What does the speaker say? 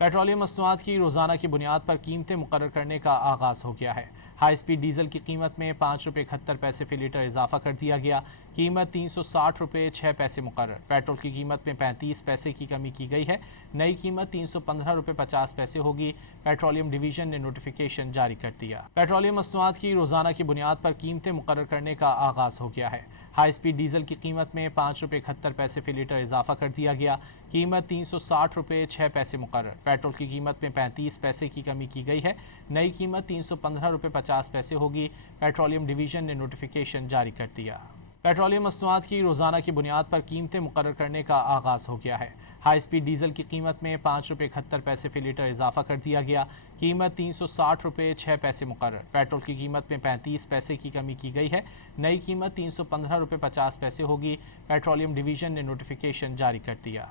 Petroleum मसनूआत की रोज़ाना की बुनियाद पर कीमतें मुकर्रर करने का आगाज़ हो गया है। हाई स्पीड डीजल की कीमत में ₹5.71 फ़ी लीटर इजाफा कर दिया गया। कीमत ₹360.06 मुकर्रर। पेट्रोल की कीमत में 35 पैसे की कमी की गई है। नई कीमत ₹315.50 होगी। पेट्रोलियम डिवीजन ने नोटिफिकेशन जारी कर दिया। पेट्रोलियम मसनूआत की रोज़ाना की बुनियाद पर कीमतें मुकर्रर करने का आगाज़ हो गया है। हाई स्पीड डीजल की कीमत में ₹5.71 फ़ी लीटर इजाफा कर दिया गया। कीमत ₹360.06 मुकर्रर। पेट्रोल की कीमत में 35 पैसे की कमी की गई है। नई कीमत ₹315.50 होगी। पेट्रोलियम डिवीजन ने नोटिफिकेशन जारी कर दिया। पेट्रोलियम मसनूआत की रोज़ाना की बुनियाद पर कीमतें मुकर्रर करने का आगाज़ हो गया है। हाई स्पीड डीजल की कीमत में ₹5.71 फ़ी लीटर इजाफा कर दिया गया। कीमत ₹360.06 मुकर्रर। पेट्रोल की कीमत में 35 पैसे की कमी की गई है। नई कीमत ₹315.50 होगी। पेट्रोलियम डिवीजन ने नोटिफिकेशन जारी कर दिया।